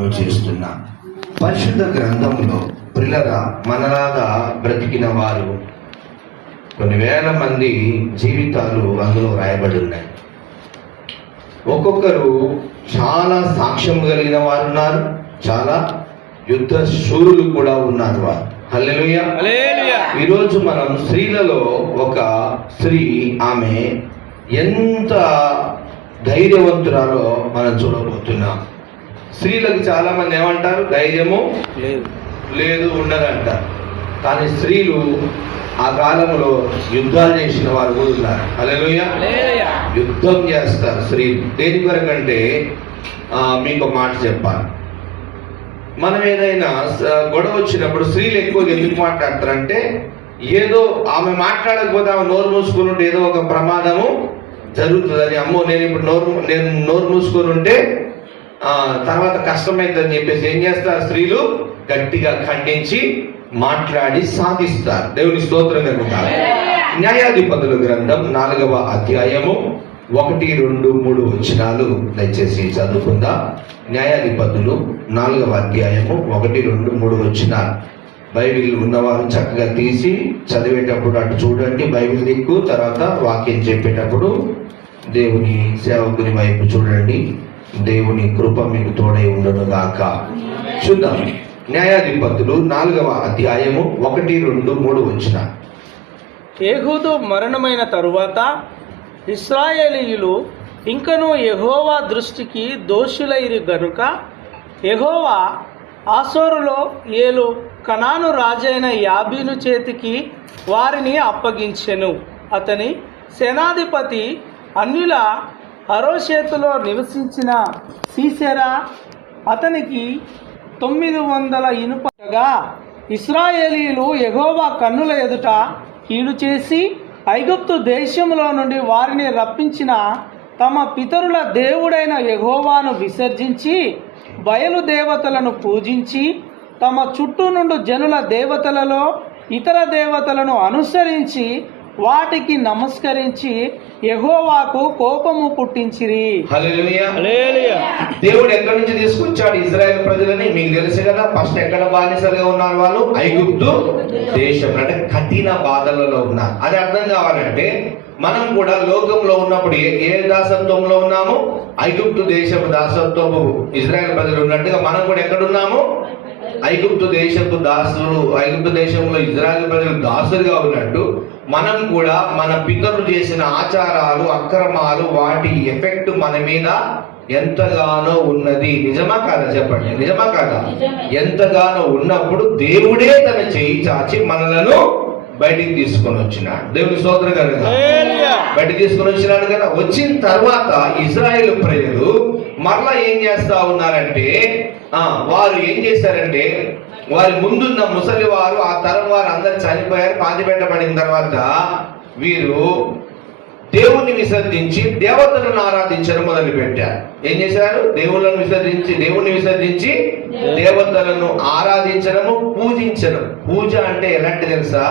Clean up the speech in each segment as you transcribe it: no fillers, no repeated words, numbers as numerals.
నువ్వు చేస్తున్నా. పరిశుద్ధ గ్రంథంలో పిల్లగా మనలాగా బ్రతికిన వారు కొన్ని వేల మంది జీవితాలు అందులో రాయబడి ఉన్నాయి. ఒక్కొక్కరు చాలా సాక్ష్యం కలిగిన వారు ఉన్నారు, చాలా యుద్ధ శూరులు కూడా ఉన్నారు వారు. హల్లెలూయా. ఈరోజు మనం స్త్రీలలో ఒక స్త్రీ, ఆమె ఎంత ధైర్యవంతురాలో మనం చూడబోతున్నాం. స్త్రీలకు చాలా మంది ఏమంటారు, ధైర్యము లేదు ఉండదంటారు. కానీ స్త్రీలు ఆ కాలంలో యుద్ధాలు చేసిన వారు కూడా ఉన్నారు. హల్లెలూయా. యుద్ధం చేస్తారు స్త్రీలు. దేని కొరకంటే మీకు ఒక మాట చెప్పాలి. మనం ఏదైనా గొడవ వచ్చినప్పుడు స్త్రీలు ఎక్కువ ఎందుకు మాట్లాడతారంటే, ఏదో ఆమె మాట్లాడకపోతే ఆమె నోరు మూసుకుని ఉంటే ఏదో ఒక ప్రమాదము జరుగుతుందని, అమ్మో నేను ఇప్పుడు నోరు మూసుకొని ఉంటే తర్వాత కష్టమైందని చెప్పేసి ఏం చేస్తారు, స్త్రీలు గట్టిగా ఖండించి మాట్లాడి సాధిస్తారు. దేవుని స్తోత్రం కలుగుతారు. న్యాయాధిపతుల గ్రంథం 4వ అధ్యాయము 1, 2, 3 వచనాలు దయచేసి చదువుకుందాం. న్యాయాధిపతులు 4వ అధ్యాయము 1, 2, 3 వచనాలు. బైబిల్ ఉన్నవారు చక్కగా తీసి చదివేటప్పుడు అటు చూడండి, బైబిల్ దిక్కు, తర్వాత వాక్యం చెప్పేటప్పుడు దేవుని సేవకుని వైపు చూడండి. దేవుని కృప మీకు తోడై ఉండును గాక. చూద్దాం. న్యాయాధిపతులు 4వ అధ్యాయము 1, 2, 3 వచనాలు. ఏహూదు మరణమైన తరువాత ఇశ్రాయేలీయులు ఇంకనూ యెహోవా దృష్టికి దోషులైరి గనుక యెహోవా ఆసోరులో ఏలు కనాను రాజైన యాబీను చేతికి వారిని అప్పగించెను. అతని సేనాధిపతి అన్యుల హరోషేతులో నివసించిన సీసెరా అతనికి 900 ఇనుపగా ఇశ్రాయేలీయులు యెహోవా కన్నుల ఎదుట కీడు చేసి ఐగుప్తు దేశంలో నుండి వారిని రప్పించిన తమ పితరుల దేవుడైన యెహోవాను విసర్జించి బయలు దేవతలను పూజించి తమ చుట్టూ నుండి జనుల దేవతలలో ఇతర దేవతలను అనుసరించి వాటికి నమస్కరించి యెహోవాకు కోపము పుట్టించిరి. హల్లెలూయా. దేవుడు ఎక్కడి నుంచి తీసుకొచ్చాడు ఇజ్రాయెల్ ప్రజలని మీకు తెలుసు కదా. ఫస్ట్ ఎక్కడ బానిసలుగా ఉన్నారు వాళ్ళు, ఐగుప్తు దేశం. అంటే కఠిన బాధలలో ఉన్నారు. అది అర్థం కావాలంటే మనం కూడా లోకంలో ఉన్నప్పుడు ఏ దాసత్వంలో ఉన్నాము, ఐగుప్తు దేశపు దాసత్వము ఇజ్రాయెల్ ప్రజలు ఉన్నట్టుగా మనం కూడా ఎక్కడున్నాము, ఐగుప్తు దేశపు దాసులు. ఐగుప్తు దేశంలో ఇజ్రాయెల్ ప్రజలు దాసులుగా ఉన్నట్టు మనం కూడా మన పితరులు చేసిన ఆచారాలు, అక్రమాలు, వాటి ఎఫెక్ట్ మన మీద ఎంతగానో ఉన్నది. నిజమా కాదా చెప్పండి, నిజమా కాదా? ఎంతగానో ఉన్నప్పుడు దేవుడే తన చేయి చాచి మనలను బయటికి తీసుకొని వచ్చినాడు. దేవుని స్తోత్రం కదా. బయటికి తీసుకొని వచ్చినాడు కదా. వచ్చిన తర్వాత ఇజ్రాయెల్ ప్రజలు మరలా ఏం చేస్తా ఉన్నారంటే, వారు ఏం చేశారంటే, వారి ముందున్న ముసలి వారు, ఆ తరం వారు అందరు చనిపోయారు. పాతిపెట్టబడిన తర్వాత వీరు దేవుణ్ణి విసర్జించి దేవతలను ఆరాధించడం మొదలు పెట్టారు. ఏం చేశారు? దేవుణ్ణి విసర్జించి దేవతలను ఆరాధించడము, పూజించడం. పూజ అంటే ఎలాంటి తెలుసా?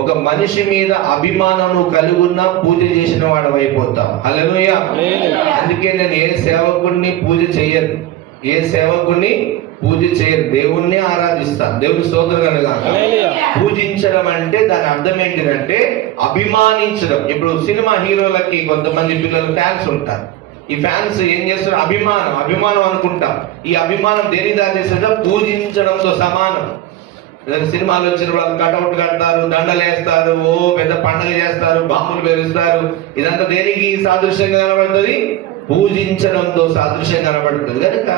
ఒక మనిషి మీద అభిమానం కలిగి ఉన్న పూజ చేసిన వాడు అయిపోతాం. హల్లెలూయా. అందుకే నేను ఏ సేవకుడిని పూజ చేయను, ఏ సేవకుడిని పూజ చేయరు, దేవుణ్ణి ఆరాధిస్తాను. దేవుని స్తోత్రం కనుక. పూజించడం అంటే దాని అర్థం ఏంటిదంటే అభిమానించడం. ఇప్పుడు సినిమా హీరోలకి కొంతమంది పిల్లలు ఫ్యాన్స్ ఉంటారు. ఈ ఫ్యాన్స్ ఏం చేస్తారు? అభిమానం అనుకుంటాం. ఈ అభిమానం దేని దారి చేస్తుందో పూజించడంతో సమానం. సినిమాలు వచ్చిన వాళ్ళు కటౌట్ కడతారు, దండలు వేస్తారు, ఓ పెద్ద పండుగ చేస్తారు, బాంబులు పేలుస్తారు. ఇదంతా దేనికి సాదృశ్యంగా కనబడుతుంది? పూజించడంతో సాదృశ్యం కనబడుతుంది. కనుక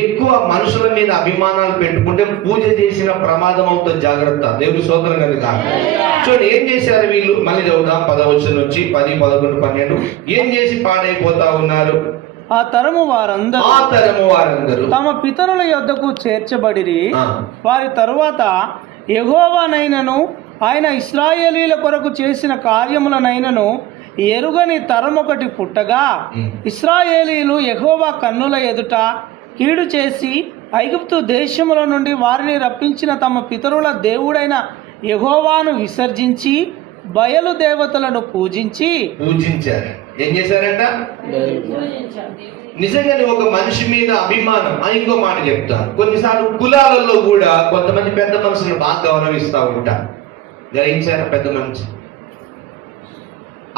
ఎక్కువ మనుషుల మీద అభిమానాలు పెట్టుకుంటే పూజ చేసిన ప్రమాదం అవుతుంది. జాగ్రత్త. దేవుని స్తోత్రం కనుక. చూడండి ఏం చేశారు వీళ్ళు. మళ్ళీ చదువుదాం 10వ వచనం నుంచి 10, 11, 12. ఏం చేసి పాడైపోతా ఉన్నారు? ఆ తరము వారందరూ తమ పితరుల యొద్దకు చేర్చబడిరి. వారి తరువాత యెహోవానైనను ఆయన ఇశ్రాయేలీయుల కొరకు చేసిన కార్యములనైనను ఎరుగని తరమొకటి పుట్టగా ఇశ్రాయేలీయులు యెహోవా కన్నుల ఎదుట కీడు చేసి ఐగుప్తు దేశముల నుండి వారిని రప్పించిన తమ పితరుల దేవుడైన యెహోవాను విసర్జించి బయలు దేవతలను పూజించారు. ఏం చేశారంట? నిజంగా నువ్వు ఒక మనిషి మీద అభిమానం అని ఇంకో మాట చెప్తాను. కొన్నిసార్లు కులాలలో కూడా కొంతమంది పెద్ద మనుషులను బాగా గౌరవిస్తూ ఉంటారు. గ్రహించారా? పెద్ద మనిషి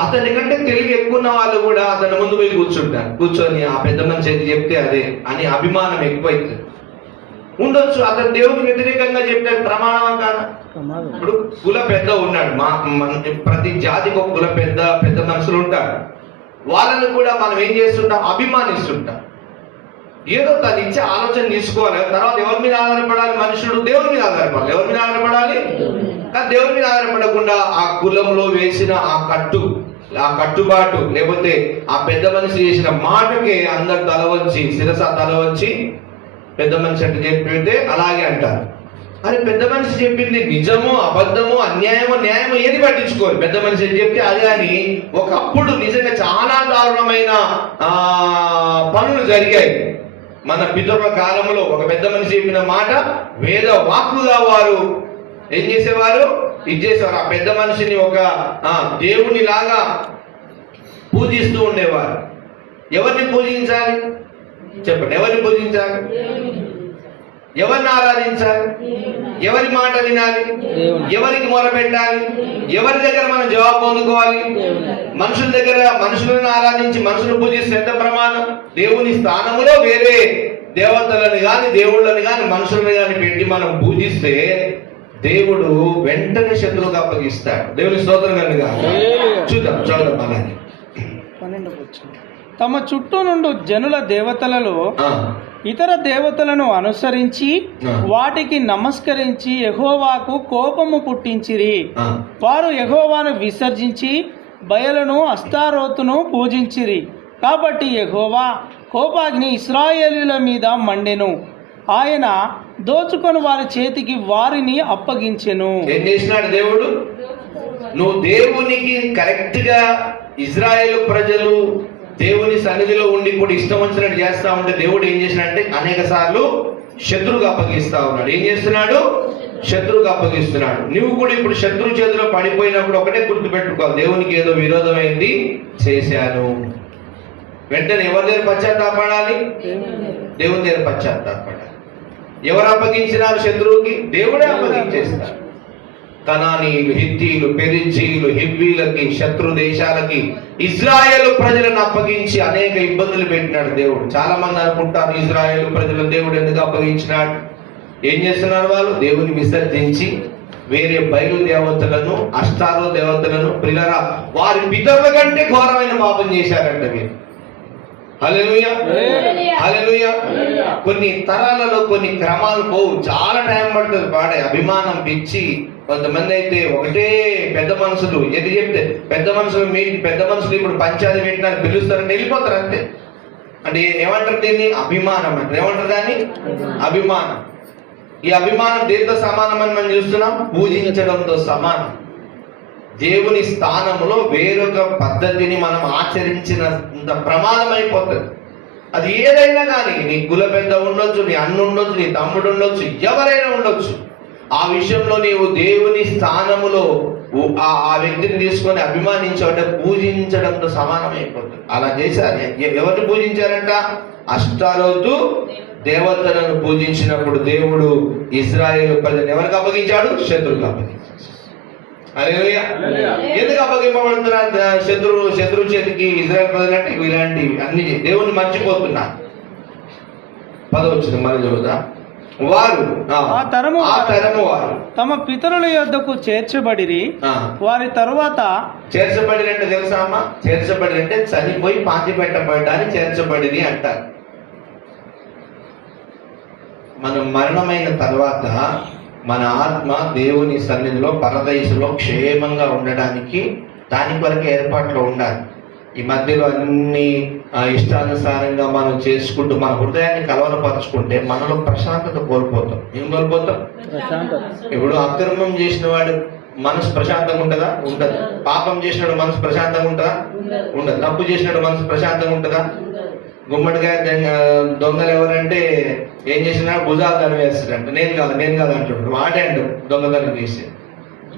అతని కంటే తెలివి ఎక్కువ ఉన్న వాళ్ళు కూడా అతని ముందు పోయి కూర్చుంటారు. కూర్చొని ఆ పెద్ద మనిషి ఏది చెప్తే అదే అని అభిమానం ఎక్కువైతుంది. ఉండొచ్చు అతను దేవుడికి వ్యతిరేకంగా చెప్పాడు, ప్రమాణం కాదా? ఇప్పుడు కుల పెద్ద ఉన్నాడు, ప్రతి జాతికి ఒక కుల పెద్ద మనుషులు ఉంటారు. వాళ్ళని కూడా మనం ఏం చేస్తుంటాం? అభిమానిస్తుంటాం. ఏదో తను ఇచ్చే ఆలోచన తీసుకోవాలి. తర్వాత ఎవరి మీద ఆధారపడాలి? మనుషుడు దేవుని మీద ఆధారపడాలి. ఎవరి మీద ఆధారపడాలి? కానీ దేవుని మీద ఆధారపడకుండా ఆ కులంలో వేసిన ఆ కట్టుబాటు లేకపోతే ఆ పెద్ద మనిషి చేసిన మాటకే అందరు తల వంచి శిరస తల వంచి పెద్ద మనిషి అంటే చెప్పితే అలాగే అంటారు. అది పెద్ద మనిషి చెప్పింది నిజమో అబద్ధమో అన్యాయమో న్యాయమో ఏది పట్టించుకోరు. పెద్ద మనిషి చెప్తే అది. కానీ ఒకప్పుడు నిజంగా చాలా దారుణమైన పనులు జరిగాయి మన పితరుల కాలంలో. ఒక పెద్ద మనిషి చెప్పిన మాట వేద వాక్కుగా వారు ఏం చేసేవారు? ఇది చేసేవారు. ఆ పెద్ద మనిషిని ఒక దేవుని లాగా పూజిస్తూ ఉండేవారు. ఎవరిని పూజించాలి చెప్పండి? ఎవరిని పూజించాలి? ఎవరిని ఆరాధించాలి? ఎవరి మాట వినాలి? ఎవరికి మొరపెట్టాలి? ఎవరి దగ్గర మనం జవాబు పొందుకోవాలి? మనుషుల దగ్గర మనుషులను ఆరాధించి మనుషులను పూజిస్తే ఎంత ప్రమాదం. దేవుని స్థానంలో వేరే దేవతలను గాని దేవుళ్ళని గాని మనుషులను గాని పెట్టి మనం పూజిస్తే దేవుడు వెంటనే శత్రువుగా అప్పగిస్తాడు. దేవుని స్తోత్రం కనుక చూద్దాం అలాగే. తమ చుట్టూ నుండి జనుల దేవతలలో ఇతర దేవతలను అనుసరించి వాటికి నమస్కరించి యెహోవాకు కోపము పుట్టించిరి. వారు యెహోవాను విసర్జించి బయలును అస్తారోతును పూజించిరి. కాబట్టి యెహోవా కోపాగ్ని ఇశ్రాయేలీయుల మీద మండెను. ఆయన దోచుకొని వారి చేతికి వారిని అప్పగించెను. ఏం చేసినాడు దేవుడు? నువ్వు దేవునికి కరెక్ట్ గా ఇజ్రాయేలు ప్రజలు దేవుని సన్నిధిలో ఉండి కూడా ఇష్టం వచ్చినట్టు చేస్తా ఉంటే దేవుడు ఏం చేసినాడంటే అనేక సార్లు శత్రువుగా అప్పగిస్తా ఉన్నాడు. ఏం చేస్తున్నాడు? శత్రువుగా అప్పగిస్తున్నాడు. నువ్వు కూడా ఇప్పుడు శత్రు చేతిలో పడిపోయినప్పుడు ఒకటే గుర్తుపెట్టుకోవాలి, దేవునికి ఏదో విరోధమైంది చేశాను. వెంటనే ఎవరి దగ్గర పశ్చాత్తాపడాలి? దేవుని దగ్గర పశ్చాత్తాపడాలి. ఎవరు అప్పగించినారు శత్రువుకి? దేవుడే అప్పగించేస్తారు. కనానీయులు, హిత్తీలు, పెరిజ్జీయులు, హివ్వీలకి, శత్రు దేశాలకి ఇజ్రాయేలు ప్రజలను అప్పగించి అనేక ఇబ్బందులు పెట్టినాడు దేవుడు. చాలా మంది అనుకుంటారు ఇజ్రాయేలు ప్రజలను దేవుడు ఎందుకు అప్పగించినాడు? ఏం చేస్తున్నారు వాళ్ళు? దేవుని విసర్జించి వేరే బయలు దేవతలను, అష్టారో దేవతలను పిల్లరా వారి పితరుల కంటే ఘోరమైన పాపం చేశారంట మీరు. హల్లెలూయా, హల్లెలూయా. కొన్ని తరాలలో కొన్ని క్రమాలు పోవు, చాలా టైం పడుతుంది పాడే. అభిమానం పిచ్చి కొంతమంది అయితే ఒకటే పెద్ద మనుషులు ఎది చెప్తే పెద్ద మనుషులు ఇప్పుడు పంచాయతీ పెట్టినారు పిలుస్తారంటే వెళ్ళిపోతారు అంతే. అంటే ఏమంటారు దీన్ని? అభిమానం అంటే. ఏమంటారు దాన్ని? అభిమానం. ఈ అభిమానం దేనితో సమానం అని మనం చూస్తున్నాం? పూజించడంతో సమానం. దేవుని స్థానంలో వేరొక పద్ధతిని మనం ఆచరించినంత ప్రమాదం అయిపోతుంది. అది ఏదైనా కానీ, నీ కుల పెద్ద ఉండొచ్చు, నీ అన్న ఉండొచ్చు, నీ తమ్ముడు ఉండొచ్చు, ఎవరైనా ఉండొచ్చు. ఆ విషయంలో నీవు దేవుని స్థానములో ఆ వ్యక్తిని తీసుకొని అభిమానించాలంటే పూజించడంతో సమానమైపోతుంది. అలా చేశారు. ఎవరిని పూజించారంట? అష్టారోతు దేవతలను పూజించినప్పుడు దేవుడు ఇజ్రాయేలు ప్రజలను ఎవరికి అప్పగించాడు? శత్రువులకు అప్పగించాడు. హల్లెలూయా. ఎందుకు అప్పగింపబడుతున్నారు శత్రువు చేతికి ఇజ్రాయేల్ ప్రజలంటే? ఇలాంటివి అన్ని దేవుని మర్చిపోతున్నారు. 10వ వచనం మరి చదువుదా. వారు ఆ తరము వారు తమ పితరుల యొద్దకు చేర్చబడిరి. వారి తరువాత చేర్చబడి అంటే తెలుసా అమ్మా? చేర్చబడి అంటే చనిపోయి పాతి పెట్టబడ్డానికి చేర్చబడిని అంటారు. మనం మరణమైన తర్వాత మన ఆత్మ దేవుని సన్నిధిలో పరదేశంలో క్షేమంగా ఉండడానికి దాని కొరకు ఏర్పాట్లు ఉండాలి. ఈ మధ్యలో అన్ని ఇష్టానుసారంగా మనం చేసుకుంటూ మన హృదయాన్ని కలవరపరచుకుంటే మనలో ప్రశాంతత కోల్పోతాం. ఏం కోల్పోతాం? ఇప్పుడు అక్రమం చేసిన వాడు మనసు ప్రశాంతంగా ఉంటుందా? ఉండదు. పాపం చేసినాడు మనసు ప్రశాంతంగా ఉంటుందా? ఉండదు. తప్పు చేసినాడు మనసు ప్రశాంతంగా ఉంటుందా? గుమ్మడికాయ దొంగలు ఎవరంటే ఏం చేసినాడు? భుజాలు తరివేస్తాడంట. నేను కాదు అంటుంటాడు. వాడే అంటు దొంగతనం చేసి.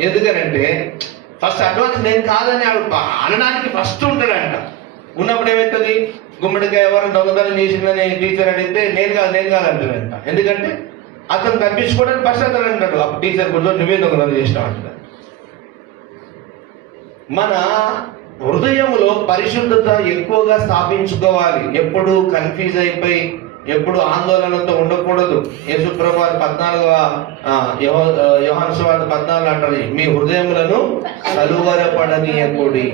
ఎందుకనంటే ఫస్ట్ అడ్వాన్స్ నేను కాదని అనడానికి ఫస్ట్ ఉంటాడంట. ఉన్నప్పుడు ఏమవుతుంది? గుమ్మడికాయ ఎవరు దొంగతనం చేసిందని టీచర్ అడిగితే నేను కాదు అంటాడంట. ఎందుకంటే అతను తప్పించుకోవడానికి ఫస్ట్ అతను అంటాడు, ఆ టీచర్ కూడా నువ్వే దొంగతనం చేసినావు అంటాడు. మన హృదయంలో పరిశుద్ధత ఎక్కువగా స్థాపించుకోవాలి. ఎప్పుడు కన్ఫ్యూజ్ అయిపోయి ఎప్పుడు ఆందోళనతో ఉండకూడదు. యేసుప్రభు వారు 14వ యోహాను సువార్త 14 అంటారు, మీ హృదయములను కలువరపడనీయకుడి.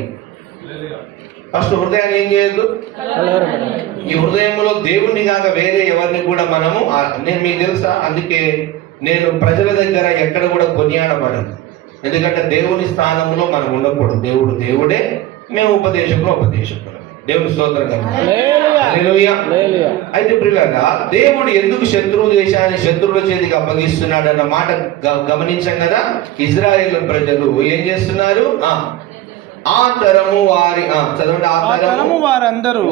ఫస్ట్ హృదయాన్ని ఏం చేయొద్దు? ఈ హృదయంలో దేవుణ్ణి కాక వేరే ఎవరిని కూడా మనము నేను మీకు తెలుసా, అందుకే నేను ప్రజల దగ్గర ఎక్కడ కూడా కొనియాడబడను. ఎందుకంటే దేవుని స్థానంలో మనం ఉండకూడదు. దేవుడు దేవుడే, మేము ఉపదేశకులు. దేవుని స్తోత్రం హల్లెలూయా. అయితే ప్రియులారా, దేవుడు ఎందుకు శత్రువు దేశాన్ని శత్రువుల చేతికి అప్పగిస్తున్నాడు అన్న మాట గమనించాం కదా. ఇజ్రాయేల్ ప్రజలు ఏం చేస్తున్నారు? ఆ తరము వారి చదవండి. ఆ తరము వారందరూ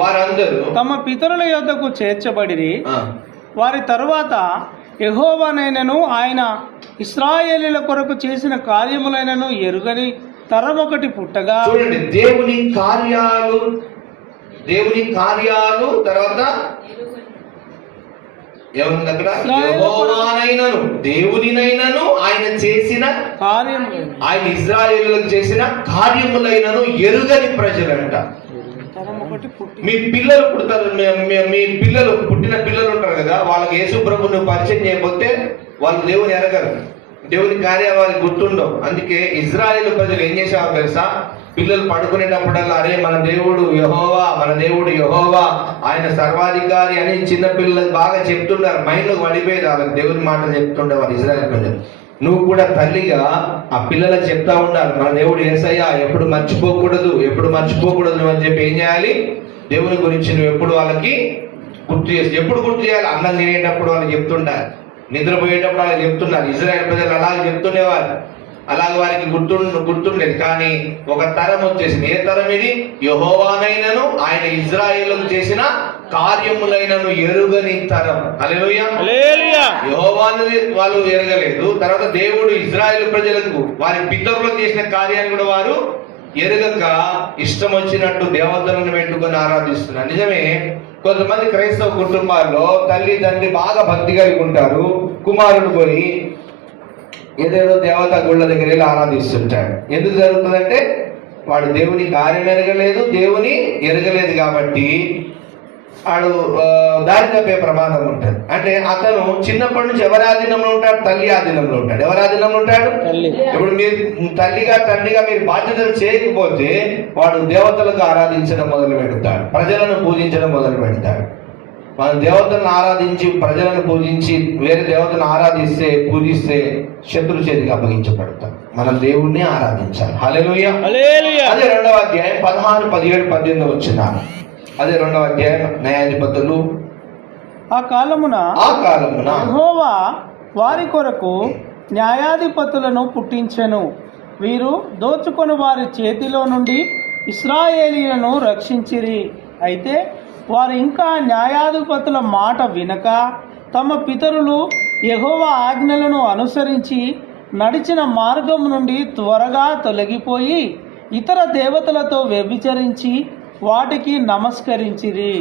తమ పితరుల యొద్దకు చేర్చబడిరి. వారి తరువాత యెహోవానైనను ఆయన ఇశ్రాయేలీయుల కొరకు చేసిన కార్యములైనను ఎరుగని తరం ఒకటి పుట్టగా. చూడండి, దేవుని కార్యాలు తర్వాత ఏముంది అక్కడ? యెహోవానైనను దేవునినైనను ఆయన చేసిన కార్యములు, ఆయన ఇశ్రాయేలులకు చేసిన కార్యములైనను ఎరుగని ప్రజలంట. మీ పిల్లలు పుడతారు, మీ పిల్లలు పుట్టిన పిల్లలు ఉంటారు కదా, వాళ్ళకి యేసు ప్రభువును పరిచయం చేయకపోతే వాళ్ళు దేవుని ఎరగరు, దేవుని కార్యాలు వారికి గుర్తుండవు. అందుకే ఇజ్రాయేల్ ప్రజలు ఏం చేసేవారు తెలుసా? పిల్లలు పడుకునేటప్పుడల్లా అరే మన దేవుడు యెహోవా ఆయన సర్వాధికారి అని చిన్న పిల్లలకు బాగా చెప్తున్నారు. మైండ్లో పడిపోయేది వాళ్ళకి దేవుని మాట చెప్తుండేవారు ఇజ్రాయేల్ ప్రజలు. నువ్వు కూడా తల్లిగా ఆ పిల్లలకు చెప్తా ఉండాలి, మన దేవుడు యేసయ్య, ఎప్పుడు మర్చిపోకూడదు నువ్వు అని చెప్పి ఏం చేయాలి? దేవుని గురించి నువ్వు ఎప్పుడు వాళ్ళకి ఎప్పుడు గుర్తు చేయాలి? అన్నం తినేటప్పుడు వాళ్ళకి చెప్తుండాలి, నిద్రపోయేటప్పుడు వాళ్ళకి చెప్తున్నారు. ఇజ్రాయేల్ ప్రజలు అలాగే చెప్తుండేవారు, అలాగే వారికి గుర్తుండేది. కానీ ఒక తరం వచ్చేసింది. ఏ తరం ఇది? యెహోవానైనను ఆయన ఇజ్రాయేలుకు చేసిన కార్యములైనను ఎరుగని తరం. హల్లెలూయా. యెహోవాని వాళ్ళు ఎరగలేదు. తర్వాత దేవుడు ఇజ్రాయేల్ ప్రజలకు వారి పితరులకు చేసిన కార్యాన్ని కూడా వారు ఎరగక ఇష్టం వచ్చినట్టు దేవతలను పెట్టుకొని ఆరాధిస్తున్నారు. నిజమే, కొంతమంది క్రైస్తవ కుటుంబాల్లో తల్లి తండ్రి బాగా భక్తి కలిగి ఉంటారు. కుమారుడు పోయి ఏదేదో దేవతా గుళ్ళ దగ్గర వెళ్ళి ఆరాధిస్తుంటాడు. ఎందుకు జరుగుతుందంటే వాడు దేవుని కార్యం ఎరగలేదు కాబట్టి వాడు దారి తప్పే ప్రమాదం ఉంటుంది. అంటే అతను చిన్నప్పటి నుంచి ఎవరి ఆధీనంలో ఉంటాడు? తల్లి ఆధీనంలో ఉంటాడు. ఎవరి ఆధీనంలో ఉంటాడు? ఇప్పుడు మీరు తల్లిగా తండ్రిగా మీరు బాధ్యతలు చేయకపోతే వాడు దేవతలకు ఆరాధించడం మొదలు పెడతాడు, ప్రజలను పూజించడం మొదలు పెడతాడు. మనం దేవతలను ఆరాధించి ప్రజలను పూజించి వేరే దేవతను పూజిస్తే శత్రు చేతికి అప్పగించబడతాం. మనం దేవుణ్ణి ఆరాధించాలి. హల్లెలూయా. అదే 2వ అధ్యాయం 16, 17, 18 వచ్చినారు. అదే 2వ అధ్యాయం న్యాయాధిపతులు. ఆ కాలమున యెహోవా వారి కొరకు న్యాయాధిపతులను పుట్టించెను. వీరు దోచుకొని వారి చేతిలో నుండి ఇశ్రాయేలీయులను రక్షించిరి. అయితే వారు ఇంకా న్యాయాధిపతుల మాట వినక తమ పితరులు యెహోవా ఆజ్ఞలను అనుసరించి నడిచిన మార్గం నుండి త్వరగా తొలగిపోయి ఇతర దేవతలతో వ్యభిచరించి వాటికి నమస్కరించిరి.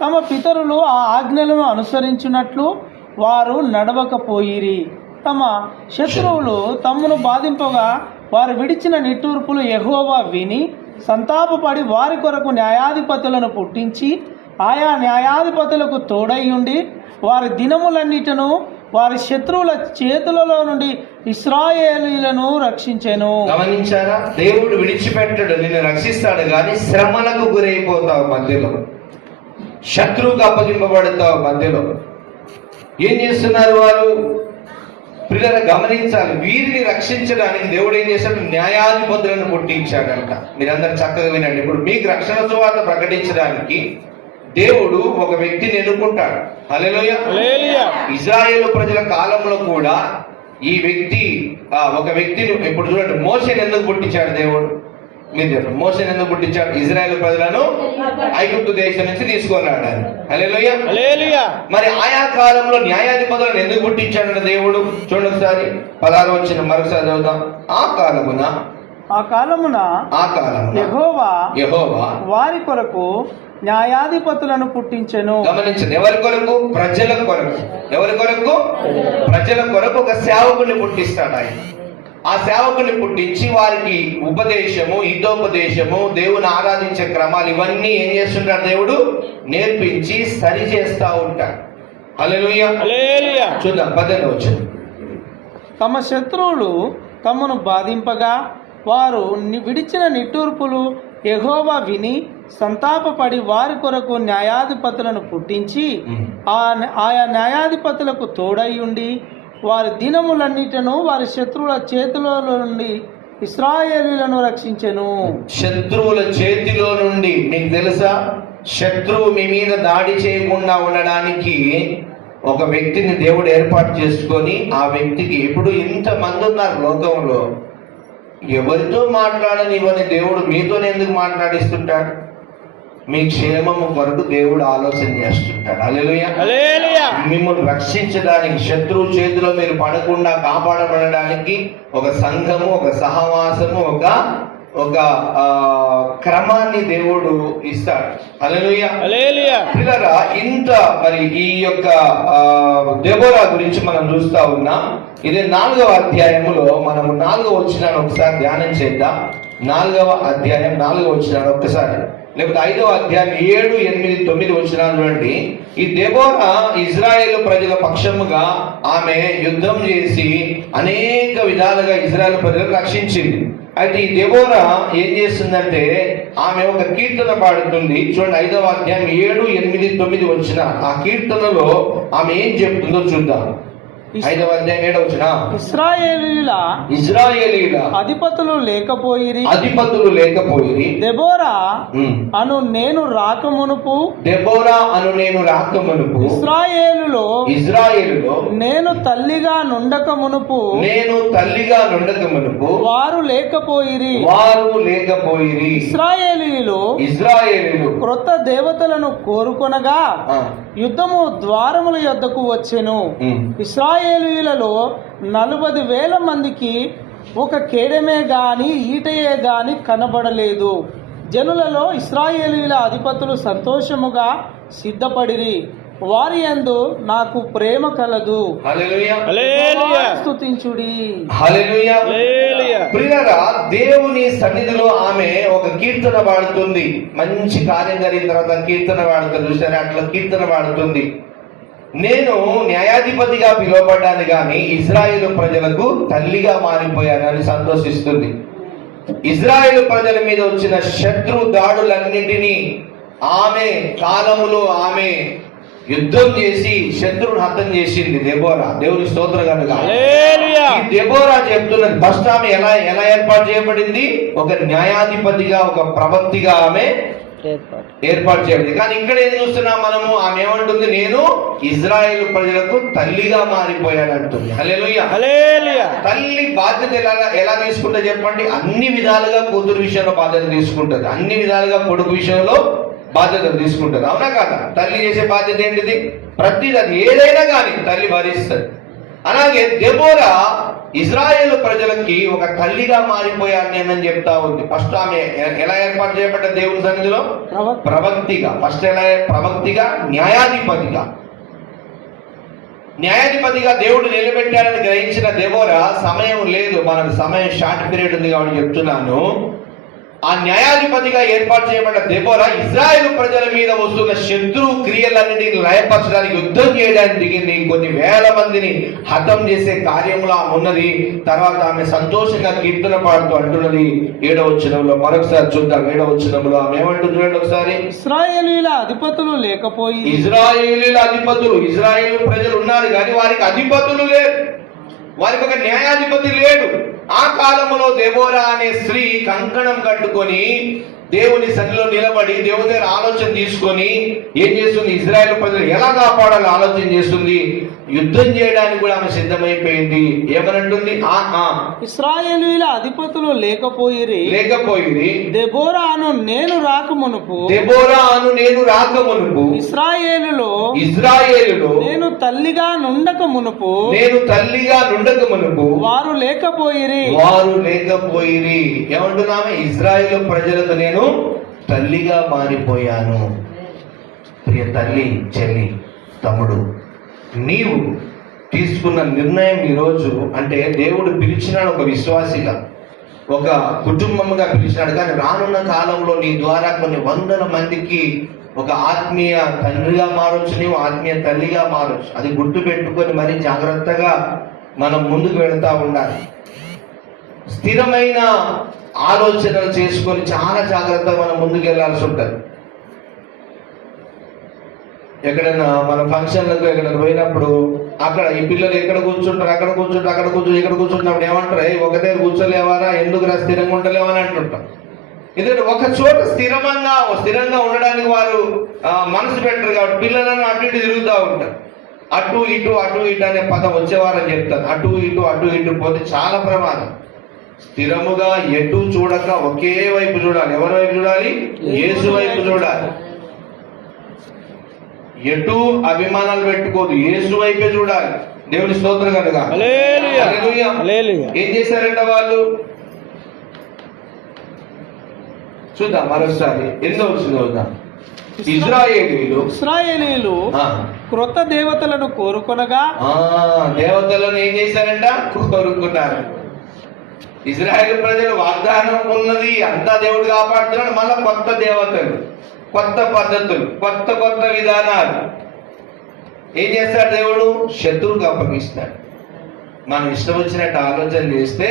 తమ పితరులు ఆ ఆజ్ఞలను అనుసరించినట్లు వారు నడవకపోయిరి. తమ శత్రువులు తమ్మును బాధింపగా వారు విడిచిన నిట్టూర్పులు యెహోవా విని సంతాపపడి వారి కొరకు న్యాయాధిపతులను పుట్టించి ఆయా న్యాయాధిపతులకు తోడైయుండి వారి దినములన్నిటను వారి శత్రువుల చేతులలో నుండి ఇశ్రాయేలీయులను రక్షించెను. గమనించారా? దేవుడు విడిచిపెట్టడు, నిన్ను రక్షిస్తాడు, కానీ శ్రమలకు గురైపోతావు మధ్యలో, శత్రువుకు అప్పగింపబడతావు మధ్యలో. ఏం చేస్తున్నారు వారు? పిల్లలు గమనించాలి, వీరిని రక్షించడానికి దేవుడు ఏం చేశాడు? న్యాయాధిపతులను పుట్టించాడంట. మీరందరూ చక్కగా వినండి. ఇప్పుడు మీకు రక్షణ సువార్త ప్రకటించడానికి దేవుడు ఒక వ్యక్తిని ఎన్నుకుంటాడు. హల్లెలూయా. ఇశ్రాయేలు ప్రజల కాలంలో కూడా ఈ వ్యక్తి ఒక వ్యక్తిని, ఇప్పుడు చూడండి, మోషేని ఎందుకు పుట్టించాడు దేవుడు? మీరు చెప్పండి, మోషేని ఎందుకు పుట్టించాడు? ఇశ్రాయేలు ప్రజలను ఐగుప్తు దేశం నుంచి తీసుకున్నాడు. హల్లెలూయా. మరి ఆయా కాలంలో న్యాయాధిపతులను ఎందుకు పుట్టించాడు దేవుడు? చూడండి ఒకసారి 16వ వచనం మరొకసారి చదువుదాం. ఆ కాలమున ఆ కాలమున యెహోవా వారి కొరకు న్యాయాధిపతులను పుట్టించెను. గమనించండి, ఎవరి కొరకు? ప్రజల కొరకు. ఎవరి కొరకు? ప్రజల కొరకు ఒక సేవకుని పుట్టిస్తాడు ఆయన. ఆ సేవకుని పుట్టించి వారికి ఉపదేశము, హితోపదేశము, దేవుని ఆరాధించే క్రమాలు ఇవన్నీ ఏం చేస్తుంటాడు? దేవుడు నేర్పించి సరి చేస్తా ఉంటాడు. హల్లెలూయా. చూద్దాం 18వ వచనం. తమ శత్రువులు తమను బాధింపగా వారు విడిచిన నిట్టూర్పులు యెహోవా విని సంతాపపడి వారి కొరకు న్యాయాధిపతులను పుట్టించి ఆయా న్యాయాధిపతులకు తోడైయుండి వారి దినములన్నిటను వారి శత్రువుల చేతిలో నుండి ఇశ్రాయేలీయులను రక్షించెను. శత్రువుల చేతిలో నుండి, మీకు తెలుసా, శత్రువు మీ మీద దాడి చేయకుండా ఉండడానికి ఒక వ్యక్తిని దేవుడు ఏర్పాటు చేసుకొని, ఆ వ్యక్తికి ఇప్పుడు ఇంతమంది ఉన్నారు లోకంలో, ఎవరితో మాట్లాడనివ్వని దేవుడు మీతోనే ఎందుకు మాట్లాడిస్తుంటాడు? మీ క్షేమము కొరకు దేవుడు ఆలోచన చేస్తుంటాడు. హల్లెలూయా. మిమ్మల్ని రక్షించడానికి, శత్రువు చేతిలో మీరు పడకుండా కాపాడబడడానికి ఒక సంఘము, ఒక సహవాసము, ఒక క్రమాన్ని దేవుడు ఇస్తాడు. హల్లెలూయా. పిల్లరా, ఇంత మరి ఈ యొక్క దెబోరా గురించి మనం చూస్తా ఉన్నాం. ఇది 4వ అధ్యాయములో మనము 4వ వచనాన్ని ఒకసారి ధ్యానం చేద్దాం. 4వ అధ్యాయం 4వ వచనాన్ని ఒక్కసారి, లేకపోతే 5వ అధ్యాయం 7, 8, 9 వచనాలు నుండి ఈ దెబోరా ఇజ్రాయేలు ప్రజల పక్షముగా ఆమె యుద్ధం చేసి అనేక విధాలుగా ఇజ్రాయేల్ ప్రజలను రక్షించింది. అయితే ఈ దెబోరా ఏం చేస్తుందంటే ఆమె ఒక కీర్తన పాడుతుంది. చూడండి 5వ అధ్యాయం 7, 8, 9 వచ్చిన ఆ కీర్తనలో ఆమె ఏం చెప్తుందో చూద్దాం. 5వ అధ్యాయం 7వ వచనం. ఇశ్రాయేలీయుల అధిపతులు లేకపోయిరి దెబోరా అను నేను రాకమునుపు ఇశ్రాయేలులో నేను తల్లిగా నుండక మునుపు వారు లేకపోయిరి ఇశ్రాయేలీయులు క్రొత్త దేవతలను కోరుకొనగా యుద్ధము ద్వారముల యొద్దకు వచ్చెను. ఇశ్రాయేలీయులలో 40,000 మందికి ఒక కేడమే గాని ఈటయే గాని కనబడలేదు. జనులలో ఇశ్రాయేలీయుల అధిపతులు సంతోషముగా సిద్ధపడిరి. వారి యందు నాకు ప్రేమ కలదు. స్తుతించుడి. ప్రియరా, దేవుని సన్నిధిలో ఆమె ఒక కీర్తన పాడుతుంది. మంచి కార్యం జరిగిన తర్వాత కీర్తన పాడుతుంది. చూసారా, అట్లా కీర్తన పాడుతుంది. నేను న్యాయాధిపతిగా పిలువబడ్డాను గాని ఇజ్రాయేలు ప్రజలకు తల్లిగా మారిపోయానని సంతోషిస్తుంది. ఇజ్రాయేలు ప్రజల మీద వచ్చిన శత్రు దాడులన్నింటినీ ఆమె కాలములో ఆమె యుద్ధం చేసి శత్రువుని హతం చేసింది దెబోరా. దేవుని స్తోత్రం కనుక దెబోరా చెప్తున్నది. ఫస్ట్ ఆమె ఎలా ఏర్పాటు చేయబడింది? ఒక న్యాయాధిపతిగా, ఒక ప్రవక్తిగా ఆమె ఏర్పాటు చేయబడింది. కానీ ఇక్కడ ఏం చూస్తున్నాం మనము? ఆమె ఏమంటుంది? నేను ఇజ్రాయేల్ ప్రజలకు తల్లిగా మారిపోయానంటుంది. హల్లెలూయా. తల్లి బాధ్యత ఎలా తీసుకుంటా చెప్పండి? అన్ని విధాలుగా కూతురు విషయంలో బాధ్యత తీసుకుంటది, అన్ని విధాలుగా కొడుకు విషయంలో బాధ్యతలు తీసుకుంటది. అవునా కాదా? తల్లి చేసే బాధ్యత ఏంటిది? ప్రతిదీ, అది ఏదైనా కానీ తల్లి భరిస్తుంది. అలాగే దెబోరా ఇజ్రాయేల్ ప్రజలకి ఒక తల్లిగా మారిపోయాను నేనని చెప్తా ఉంది. ఫస్ట్ ఆమె ఎలా ఏర్పాటు చేయబడ్డ దేవుని సన్నిధిలో? ప్రవక్తిగా. ఫస్ట్ ఎలా? ప్రవక్తిగా, న్యాయాధిపతిగా దేవుడు నిలబెట్టాడని గ్రహించిన దెబోరా, సమయం లేదు, మనకు సమయం షార్ట్ పీరియడ్ ఉంది కాబట్టి చెప్తున్నాను, ఆ న్యాయాధిపతిగా ఏర్పాటు చేయబడ్డ దెబోరా ఇజ్రాయేలు ప్రజల మీద వస్తున్న శత్రు క్రియలన్నిటిని లయపరచడానికి, యుద్ధం చేయడానికి దిగింది. కొన్ని వేల మందిని హతం చేసే కార్యంలో ఉన్నది. తర్వాత ఆమె సంతోషంగా కీర్తన పాడుతూ అంటున్నది 7వ వచనంలో. మరొకసారి చూద్దాం. 7వ వచనంలో ఆమె ఏమంటుంది చూడండి ఒకసారి. ఇశ్రాయేలీయుల అధిపతులు లేకపోయి, ఇజ్రాయేలు ప్రజలు ఉన్నారు కానీ వారికి అధిపతులు లేరు, వారికి ఒక న్యాయాధిపతి లేడు. ఆ కాలంలో దెబోరా అనే స్త్రీ కంకణం కట్టుకొని దేవుని సన్నిధిలో నిలబడి దేవుని దగ్గర ఆలోచన తీసుకొని ఏం చేస్తుంది? ఇజ్రాయేల్ ప్రజలు ఎలా కాపాడాలో ఆలోచన చేస్తుంది. యుద్ధం చేయడానికి కూడా ఆమె సిద్ధమైపోయింది. ఏమనంటుంది? ఇశ్రాయేలీయుల అధిపతులు లేకపోయిరి దెబోరా అను నేను రాకమునుపు ఇశ్రాయేలులో నేను తల్లిగా నుండక మునుపు వారు లేకపోయిరి. ఏమంటున్నామే? ఇజ్రాయేలు ప్రజలకు నేను తల్లిగా మారిపోయాను. ప్రియ తల్లి, చెల్లి, తమ్ముడు, నీవు తీసుకున్న నిర్ణయం ఈరోజు అంటే దేవుడు పిలిచినాడు ఒక విశ్వాసిగా, ఒక కుటుంబంగా పిలిచినాడు. కానీ రానున్న కాలంలో నీ ద్వారా కొన్ని వందల మందికి ఒక ఆత్మీయ తండ్రిగా మారొచ్చు, నీవు ఆత్మీయ తల్లిగా మారొచ్చు. అది గుర్తు పెట్టుకొని మరి జాగ్రత్తగా మనం ముందుకు వెళ్తా ఉండాలి. స్థిరమైన ఆలోచనలు చేసుకొని చాలా జాగ్రత్తగా మనం ముందుకు వెళ్ళాల్సి ఉంటుంది. ఎక్కడైనా మన ఫంక్షన్లకు ఎక్కడైనా పోయినప్పుడు అక్కడ ఈ పిల్లలు ఎక్కడ కూర్చుంటారు, అక్కడ కూర్చుంటున్నప్పుడు ఏమంటారు? ఒక దగ్గర కూర్చోలేవారా, ఎందుకు స్థిరంగా ఉండలేవని అంటుంటాం. ఎందుకంటే ఒక చోట స్థిరంగా ఉండడానికి వారు మనసు పెట్టరు కాబట్టి పిల్లలను అటు ఇటు తిరుగుతూ ఉంటారు. అటు ఇటు అనే పదం వచ్చేవారని చెప్తాను. అటు ఇటు పోతే చాలా ప్రమాదం. స్థిరముగా ఎటు చూడక ఒకే వైపు చూడాలి. ఎవరి వైపు చూడాలి? యేసు వైపు చూడాలి. ఎటు అభిమానాలు పెట్టుకోదు, యేసు వైపే చూడాలి. దేవుని స్తోత్రం కనుక ఏం చేశారంట వాళ్ళు? చూద్దాం మరోసారి. ఎన్నో వచ్చింది చూద్దాం. ఇశ్రాయేలీయులు క్రొత్త దేవతలను కోరుకొనగా దేవతలను ఏం చేశారంట? కోరుకున్నారు. ఇజ్రాయేల్ ప్రజలు వాగ్దానం ఉన్నది, అంతా దేవుడు కాపాడుతున్నాడు. మళ్ళా కొత్త దేవతలు, కొత్త పద్ధతులు, కొత్త విధానాలు ఏం చేస్తాడు దేవుడు? శత్రువుకు అప్పగిస్తాడు. మనం ఇష్టం వచ్చినట్టు ఆలోచన చేస్తే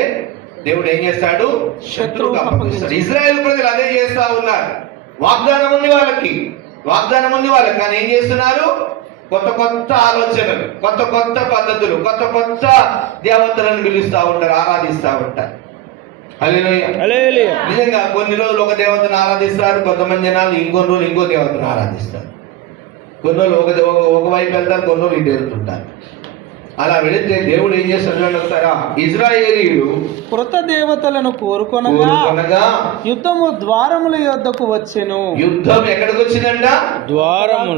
దేవుడు ఏం చేస్తాడు? శత్రువుకు అప్పగిస్తాడు. ఇజ్రాయేల్ ప్రజలు అదే చేస్తా ఉన్నారు. వాగ్దానం ఉంది వాళ్ళకి, కానీ ఏం చేస్తున్నారు? కొత్త ఆలోచనలు, కొత్త పద్ధతులు, కొత్త దేవతలను పిలుస్తూ ఉంటారు, ఆరాధిస్తూ ఉంటారు. నిజంగా కొన్ని రోజులు ఒక దేవతను ఆరాధిస్తారు, కొంతమంది జనాలు ఇంకొన్ని రోజులు ఇంకో దేవతను ఆరాధిస్తారు. కొన్ని రోజులు ఒక వైపు వెళ్తారు, కొన్ని రోజులు ఇటు వెళ్తుంటారు. అలా వెళితే దేవుడు ఏం చేస్తాడు? ఇజ్రాయేలీయులు క్రొత్త దేవతలను కోరుకొనగా యుద్ధము ద్వారముల యొద్దకు వచ్చెను. యుద్ధం ఎక్కడికి వచ్చిందంట? ద్వారముల.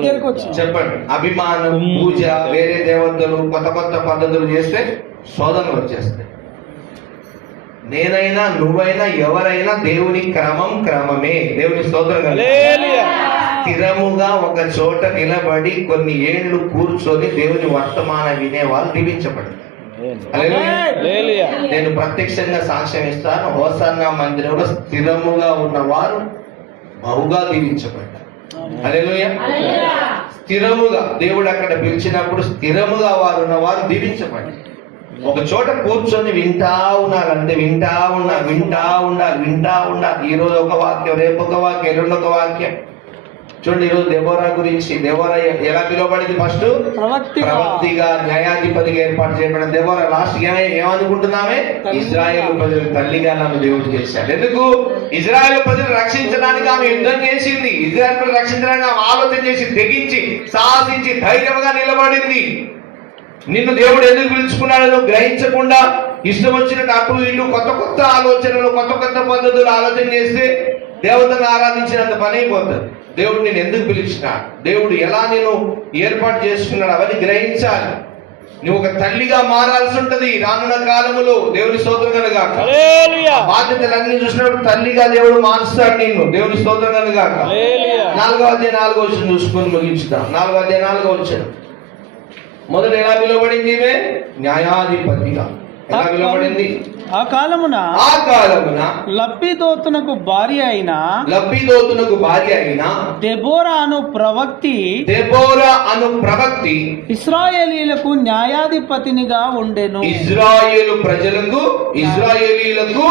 చెప్పండి. అభిమానం, పూజ, వేరే దేవతలు, కొత్త పద్ధతులు చేస్తే శోధనలు వచ్చేస్తాయి. నేనైనా నువ్వైనా ఎవరైనా దేవుని క్రమమే. దేవుని స్తోత్రం. స్థిరముగా ఒక చోట నిలబడి కొన్ని ఏళ్లు కూర్చొని దేవుని వర్తమానం వినేవాళ్ళు దీవించబడతారు. నేను ప్రత్యక్షంగా సాక్ష్యం ఇస్తాను. హోసన్నా మందిరంలో స్థిరముగా ఉన్నవారు బహుగా దీవించబడ్డారు. హల్లెలూయా. స్థిరముగా దేవుడు అక్కడ పిలిచినప్పుడు స్థిరముగా వారు ఉన్నవారు దీవించబడ్డారు. ఒక చోట కూర్చొని వింటా ఉండాలి. ఈ రోజు ఒక వాక్యం, రేపు ఒక వాక్యం, ఎల్లుండి ఒక వాక్యం. చూడండి, ఈరోజు దెబోరా గురించి. దెబోరా ఎలా పిలువబడింది? ఫస్ట్ ప్రవక్తిగా, న్యాయాధిపతిగా ఏర్పాటు చేయబడిన దెబోరా లాస్ట్ ఏమనుకుంటున్నామే? ఇజ్రాయేలు ప్రజలు తల్లిగా నన్ను దేవుడు చేశాడు. ఎందుకు? ఇజ్రాయేలు ప్రజలు రక్షించడానికి ఆమె యుద్ధం చేసింది. ఇజ్రాయేల్ ప్రజలు రక్షించడానికి ఆమె ఆలోచన చేసి, తెగించి, సాహసించి, ధైర్యంగా నిలబడింది. నిన్ను దేవుడు ఎందుకు పిలుచుకున్నాడు నువ్వు గ్రహించకుండా ఇష్టం వచ్చినట్టు అటు ఇటు కొత్త ఆలోచనలు, కొత్త పద్ధతులు ఆలోచన చేస్తే దేవతను ఆరాధించినంత పని అయిపోతుంది. దేవుడు నేను ఎందుకు పిలిచినాడు, దేవుడు ఎలా నేను ఏర్పాటు చేసుకున్నాడు, అవన్నీ గ్రహించాలి. నువ్వు ఒక తల్లిగా మారాల్సి ఉంటది రానున్న కాలములో. దేవుని స్తోత్రం కలుగాక. బాధ్యతలన్నీ చూసినప్పుడు తల్లిగా దేవుడు మారుస్తాడు నిన్ను. దేవుని స్తోత్రం కలుగాక. 4వ అధ్యాయం 4వ వచనం చూసుకొని ముగించుతాం. 4వ అధ్యాయం 4వ వచనం. మొదట ఎలా పిలువబడింది? న్యాయాధిపతిగా ఎలా పిలువబడింది? ఆ కాలమున లబ్బిదోతునకు భార్య అయిన దెబోరా అను ప్రవక్తి ఇశ్రాయేలీయులకు న్యాయాధిపతినిగా ఉండెను. ఇజ్రాయేలు ఇజ్రాయేలీయులకు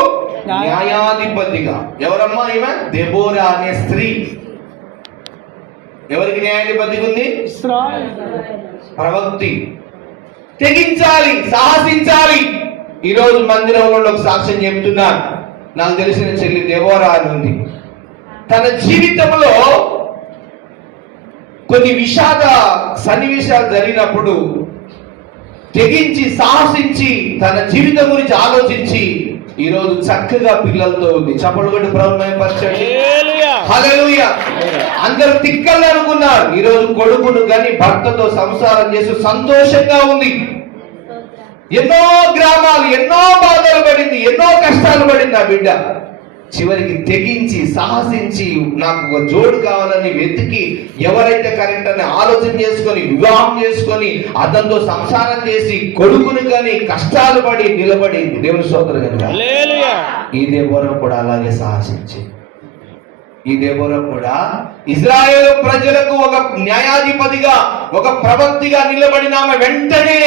న్యాయాధిపతిగా. ఎవరమ్మా ఈమె? దెబోరా అనే స్త్రీ. ఎవరికి న్యాయాధిపతిగా ఉంది? ప్రవక్తి. తెగించాలి, సాహసించాలి. ఈరోజు మందిరంలో ఒక సాక్ష్యం చెప్తున్నాను. నాకు తెలిసిన చెల్లి దెబోరా అని ఉంది. తన జీవితంలో కొన్ని విషాద సన్నివేశాలు జరిగినప్పుడు తెగించి సాహసించి తన జీవితం గురించి ఆలోచించి ఈ రోజు చక్కగా పిల్లలతో ఉంది. చప్పలు కొట్టి ప్రభుత్వపరచండి. హల్లెలూయా. అందరూ తిక్కలు అనుకున్నారు. ఈ రోజు కొడుకును గాని భర్తతో సంసారం చేసి సంతోషంగా ఉంది. ఎన్నో గ్రామాలు, ఎన్నో బాధలు పడింది, ఎన్నో కష్టాలు పడింది ఆ బిడ్డ. చివరికి తెగించి సాహసించి నాకు ఒక జోడు కావాలని వెతికి ఎవరైతే కరెక్ట్ అని ఆలోచన చేసుకొని వివాహం చేసుకొని అతనితో సంసారం చేసి కొడుకుని కానీ కష్టాలు పడి నిలబడి దేవుని స్తోత్రం కనుక ఈ దెబోరా కూడా అలాగే సాహసించి ఈ దెబోరా కూడా ఇజ్రాయేలు ప్రజలకు ఒక న్యాయాధిపతిగా ఒక ప్రవక్తిగా నిలబడిన ఆమె వెంటనే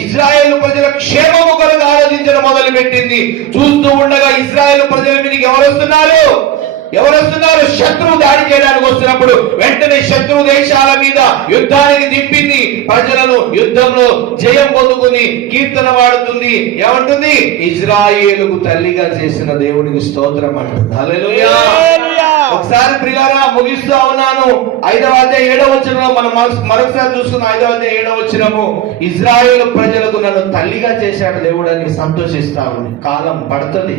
ఇజ్రాయేలు ప్రజల క్షేమము కొరకు ఆలోచించడం మొదలు పెట్టింది. చూస్తూ ఉండగా ఇజ్రాయేలు ప్రజల మీదకి ఎవరు వస్తున్నారు? శత్రువు దాడి చేయడానికి వస్తున్నప్పుడు వెంటనే శత్రు దేశాల మీద యుద్ధానికి దింపింది. ప్రజలను యుద్ధంలో జయం పొందుకుని కీర్తన వాడుతుంది. ఏమంటుంది? ఇజ్రాయేలుకు తల్లిగా చేసిన దేవునికి స్తోత్రం అంటుంది. హల్లెలూయా. ఒకసారి ప్రియులారా ముగిస్తా ఉన్నాను. 5వ అధ్యాయం 7వ వచనంలో మనం మరొకసారి చూసుకున్న 5వ అధ్యాయం 7వ వచనము, ఇజ్రాయేలు ప్రజలకు నన్ను తల్లిగా చేశాడు దేవుడు అని సంతోషిస్తా ఉంది. కాలం పడుతుంది.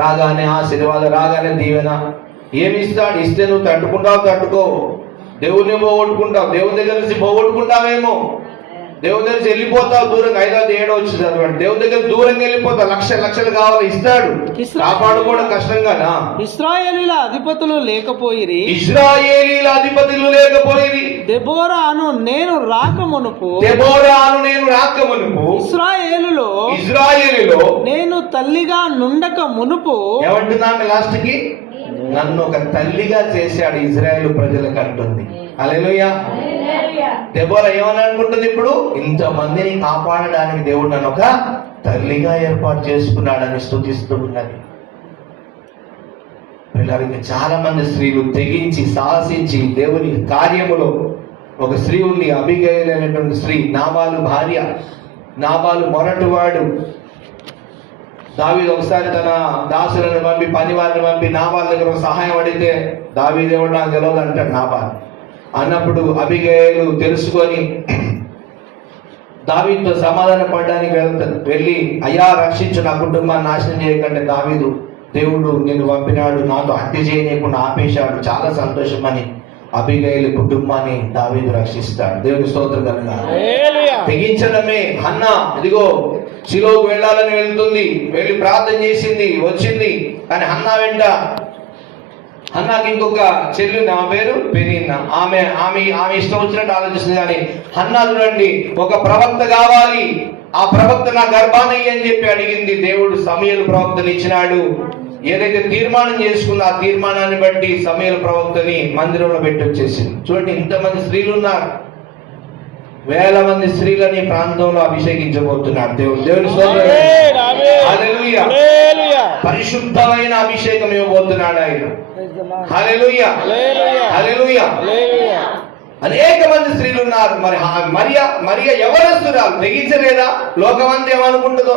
రాగానే ఆశీర్వాదం, రాగానే దీవెన. ఏమి ఇస్తాడు? ఇస్తే నువ్వు తట్టుకో. దేవుడిని పోగొట్టుకుంటావు. దేవుని దగ్గర నుంచి పోగొట్టుకుంటావేమో. దేవుని దగ్గర వెళ్ళిపోతావు దూరంగా. 5వ అధ్యాయం 7వ వచనం చదవండి. దేవుని దగ్గర దూరంగా వెళ్ళిపోతావు. లక్షలు కావాలి, ఇస్తాడు. కాపాడుకోవడం కష్టంగానా? ఇశ్రాయేలీల అధిపతులు లేకపోయిరి. దెబోరాను నేను రాకమునుపు ఇశ్రాయేలులో నేను తల్లిగా నుండక మునుపు. ఏమంటున్నాను లాస్ట్ కి? నన్ను ఒక తల్లిగా చేశాడు ఇజ్రాయేలు ప్రజలకు అంటుంది. హల్లెలూయా. దెబోరా ఏమని అనుకుంటుంది ఇప్పుడు? ఇంతమందిని కాపాడడానికి దేవుడు నన్ను ఒక తల్లిగా ఏర్పాటు చేసుకున్నాడని స్తుతిస్తూ ఉన్నది. పిల్లలకి చాలా మంది స్త్రీలు తెగించి సాహసించి దేవుని కార్యములో ఒక స్త్రీ ఉంది. అబిగయీలు అనేటువంటి స్త్రీ, నాబాలు భార్య. నాబాలు మొరటువాడు. దావీదు ఒకసారి తన దాసులను పంపి, పని వారిని పంపి నాబాల్ దగ్గర సహాయం అడిగితే దావీదు ఎవడు నాకు తెలియదు అంటాడు నాబాల్. అన్నప్పుడు అబిగయీలు తెలుసుకొని దావీదుతో సమాధాన పడడానికి వెళ్ళి, అయ్యా రక్షించు, నా కుటుంబాన్ని నాశనం చేయకంటే దావీదు దేవుడు నిన్ను పంపినాడు, నాతో హత్య చేయకుండా ఆపేశాడు, చాలా సంతోషం అని అబిగయీలు కుటుంబాన్ని దావీదు రక్షిస్తాడు. దేవుని స్తోత్రం కనుక తెగించడమే. హన్నా ఇదిగో షిలోకు వెళ్ళాలని వెళ్తుంది, వెళ్ళి ప్రార్థన చేసింది, వచ్చింది. కానీ హన్నాకి ఇంకొక చెల్లి, నా పేరు పెరీనా. ఆమె ఇష్టం వచ్చినట్టు ఆలోచిస్తుంది. కానీ హన్నా చూడండి, ఒక ప్రవక్త కావాలి, ఆ ప్రవక్త నా గర్భానయ్యి అని చెప్పి అడిగింది. దేవుడు సమూయేలు ప్రవక్తని ఇచ్చినాడు. ఏదైతే తీర్మానం చేసుకుందో ఆ తీర్మానాన్ని బట్టి సమూయేలు ప్రవక్తని మందిరంలో పెట్టి వచ్చేసింది. చూడండి, ఇంతమంది స్త్రీలు ఉన్నారు. వేల మంది స్త్రీలని ప్రాంతంలో అభిషేకించబోతున్నాడు దేవుడు. దేవుని స్తోత్రం. హల్లెలూయా. పరిశుద్ధమైన అభిషేకం ఇవ్వబోతున్నాడు ఆయన. హల్లెలూయా. హల్లెలూయా. అనేక మంది స్త్రీలు ఉన్నారు. మరి మరియా ఎవరస్తున్నారు? తెగించలేదా? లోకమంతా ఏమనుకుంటుందో?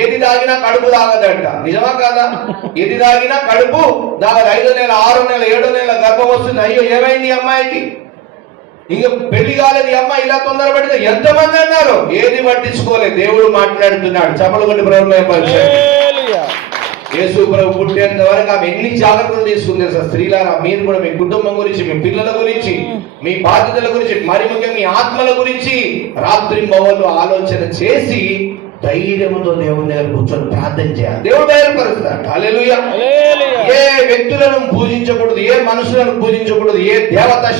ఏది తాగినా కడుపు తాగదంట. నిజమా కాదా? ఏది తాగినా కడుపు తాగదు. 5వ నెల, 6వ నెల, 7వ నెల గర్భం వస్తుంది. అయ్యో ఏమైంది అమ్మాయికి? ఇంకా పెళ్లి కాలేదు ఈ అమ్మాయి, ఇలా తొందరపడితే ఎంతమంది అన్నారు? ఏది పట్టించుకోలేదు. దేవుడు మాట్లాడుతున్నాడు. చపలు కొట్టి ప్రభుత్వం. యేసు ప్రభు పుట్టేంత వరకు ఆమె ఎన్ని జాగ్రత్తలు తీసుకుంది సార్. స్త్రీలారా, మీరు కూడా మీ కుటుంబం గురించి, మీ పిల్లల గురించి, మీ బాధ్యతల గురించి, మరి ముఖ్యంగా మీ ఆత్మల గురించి రాత్రింబవళ్ళు ఆలోచన చేసి ధైర్యంతో దేవుని దగ్గర కూర్చొని ప్రార్థన చేయాలి. దేవుడు ధైర్యపరుస్తాడు. హల్లెలూయా. ఏ వ్యక్తులను పూజించకూడదు, ఏ మనుషులను పూజించకూడదు, ఏ దేవత